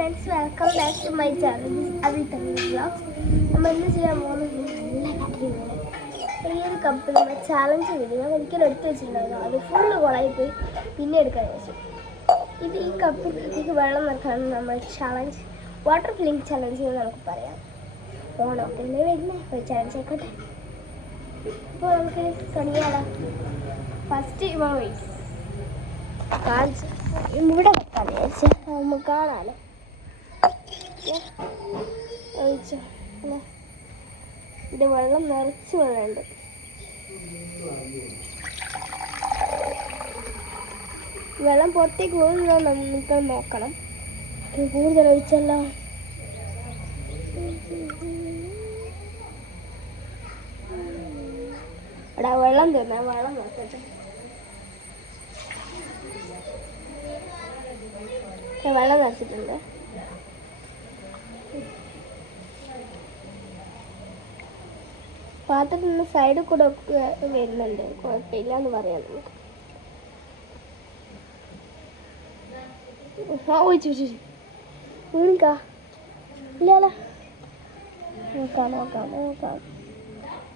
Friends, welcome back to my channel Abi Tamil vlogs. നമ്മൾ ഇന്ന് ചെയ്യാൻ പോകുന്നത് നല്ല കാര്യമാണ്. ഈ ഒരു കപ്പ് നമ്മൾ ചാലഞ്ച് വീഡിയോ ഞാൻ ഒരിക്കലും എടുത്ത് വെച്ചിട്ടുണ്ടായിരുന്നു. അത് ഫുള്ള് കുളമായിപ്പോയി, പിന്നെ എടുക്കാൻ വെച്ചു. ഇത് ഈ കപ്പിലേക്ക് വെള്ളം നിറക്കാണ് നമ്മൾ ചാലഞ്ച്, വാട്ടർ ഫില്ലിംഗ് ചാലഞ്ച് എന്ന് നമുക്ക് പറയാം. ഓണമൊക്കെ അല്ലേ വരുന്നത്, ഒരു ചാലഞ്ച് ആയിക്കോട്ടെ. അപ്പോൾ നമുക്ക് തുടങ്ങിയാലോ. ഫസ്റ്റ് ഇവ വയ്ക്കും കാണിച്ച് ഇവിടെ വെക്കാന്ന് വിചാരിച്ചു, നമുക്ക് കാണാമല്ലോ. ഒഴിച്ചോ, ഇത് വെള്ളം നിറച്ച് വെള്ളമുണ്ട്. വെള്ളം പുറത്തേക്ക് പോകുന്നോ നമുക്ക് നോക്കണം. കൂടുതൽ ഒഴിച്ചല്ലോ. എടാ വെള്ളം തീർന്ന, വെള്ളം നോക്കട്ടെ. വെള്ളം നിറച്ചിട്ടുണ്ട്. പാത്രത്തിന് സൈഡിൽ കൂടെ ഒക്കെ വരുന്നുണ്ട്, കുഴപ്പമില്ല എന്ന് പറയാം നമുക്ക്. വീണിക്കാ ഇല്ലല്ലോ, നോക്കാം.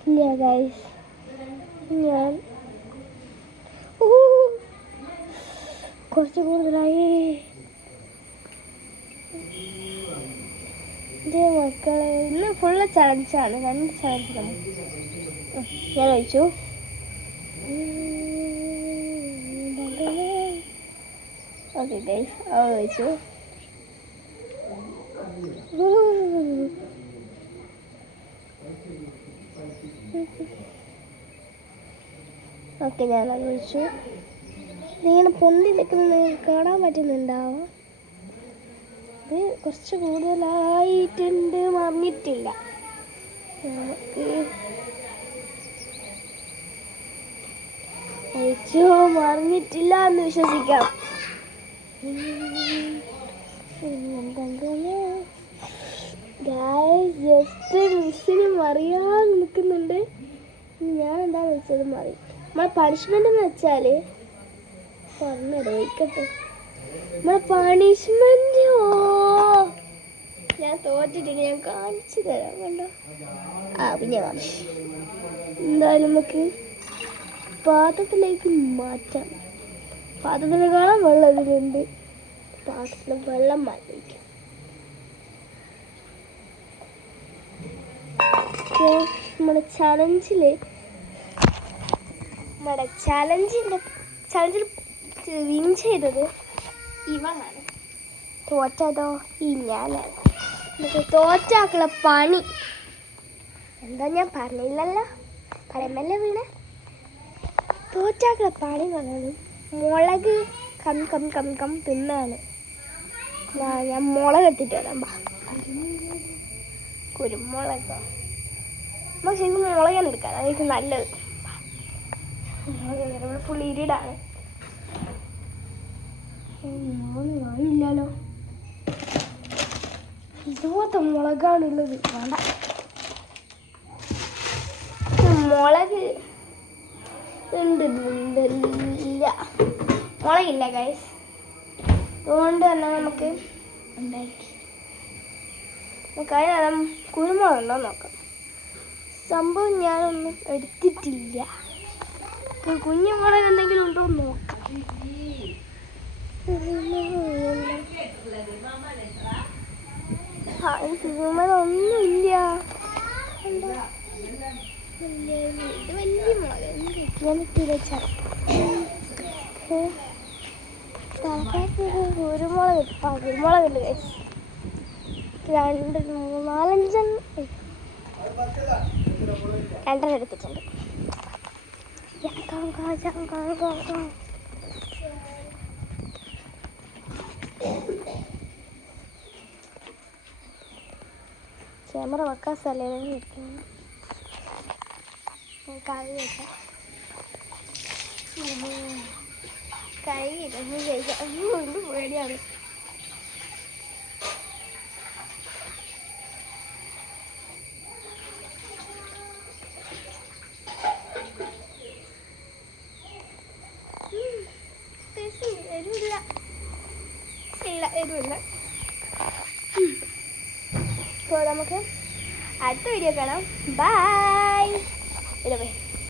ഇല്ല ഗൈസ്, ഞാൻ കുറച്ച് കൂടുതലായി. മക്കളെ ഇന്ന് ഫുള്ള് ചലഞ്ചാണ്, 2 ചലഞ്ചാണ്. ഞാൻ ഒഴിച്ചു. ഓക്കെ ഗൈസ്, ഒഴിച്ചു. ഓക്കെ, ഞാനത് ഒഴിച്ചു. ഇതിങ്ങനെ പൊന്തി നിൽക്കുന്നത് നിങ്ങൾക്ക് കാണാൻ പറ്റുന്നുണ്ടാവും. ഇത് കുറച്ച് കൂടുതലായിട്ടുണ്ട്, മറിഞ്ഞിട്ടില്ല. നമുക്ക് ഒഴിച്ചോ, മറിഞ്ഞിട്ടില്ല എന്ന് വിശ്വസിക്കാം. ജസ്റ്റ് മിസ്സിന് മറിയാൻ നിൽക്കുന്നുണ്ട്. ഞാൻ എന്താ വെച്ചത് മറി. നമ്മളെ പണിഷ്മെന്റ് എന്ന് വെച്ചാൽ പറഞ്ഞിടയിക്കട്ടെ, നമ്മളെ പണിഷ്മെന്റ്. ഞാൻ തോറ്റിട്ടുണ്ട്, ഞാൻ കാണിച്ചു തരാം. കണ്ടോ, പിന്നെ എന്തായാലും നമുക്ക് പാത്രത്തിലേക്ക് മാറ്റാം. പാത്രത്തിനേക്കാളും വെള്ളം ഇതിലുണ്ട്. പാത്രത്തിൽ വെള്ളം മാറ്റി വയ്ക്കാം. നമ്മുടെ ചലഞ്ചിൽ വിൻ ചെയ്തത് ഇവനാണ്. തോറ്റതോ ഈ ഞാനാണ്. നമുക്ക് തോറ്റാക്കുള്ള പണി എന്താ ഞാൻ പറഞ്ഞില്ലല്ലോ, പറയുമ്പല്ലേ വീണ. തോറ്റാക്കുള്ള പണി പറഞ്ഞത് മുളക് കം തിന്നാണ്. ഞാൻ മുളക് എടുത്തിട്ട് വരാം. കുരുമുളകോ, നമുക്ക് ശരിക്കും മുളകാണ് എടുക്കാൻ, അതായിരിക്കും നല്ലത്. ഇവിടെ ഫുൾ ഇരുടാണ്, കാണില്ലല്ലോ. ഇതുപോലത്തെ മുളകാണുള്ളത്. വേണ്ട, മുളക് ഇല്ല, മുളകില്ല ഗൈസ്. അതുകൊണ്ട് തന്നെ നമുക്ക് ഉണ്ടാക്കി അതിനകം കുരുമുളകുണ്ടോ നോക്കാം. സംഭവം ഞാനൊന്നും എടുത്തിട്ടില്ല. കുഞ്ഞുമുളക് എന്തെങ്കിലും ഉണ്ടോ എന്ന് നോക്കാം. ഒന്നുമില്ല. ഇത് വലിയ മുളക് കുരുമുളകുണ്ട് ഗൈസ്. 2, 3, 4, 5 എടുത്തിട്ടുണ്ട്. ക്യാമറ വെക്കാൻ സ്ഥലം കൈ ഇരുന്ന് കഴിക്കാൻ പേടിയാണ്. എരിവില്ല, എരിവില്ല. അപ്പോൾ നമുക്ക് അടുത്ത വീഡിയോ കാണാം. ബൈ. ഇടവേ.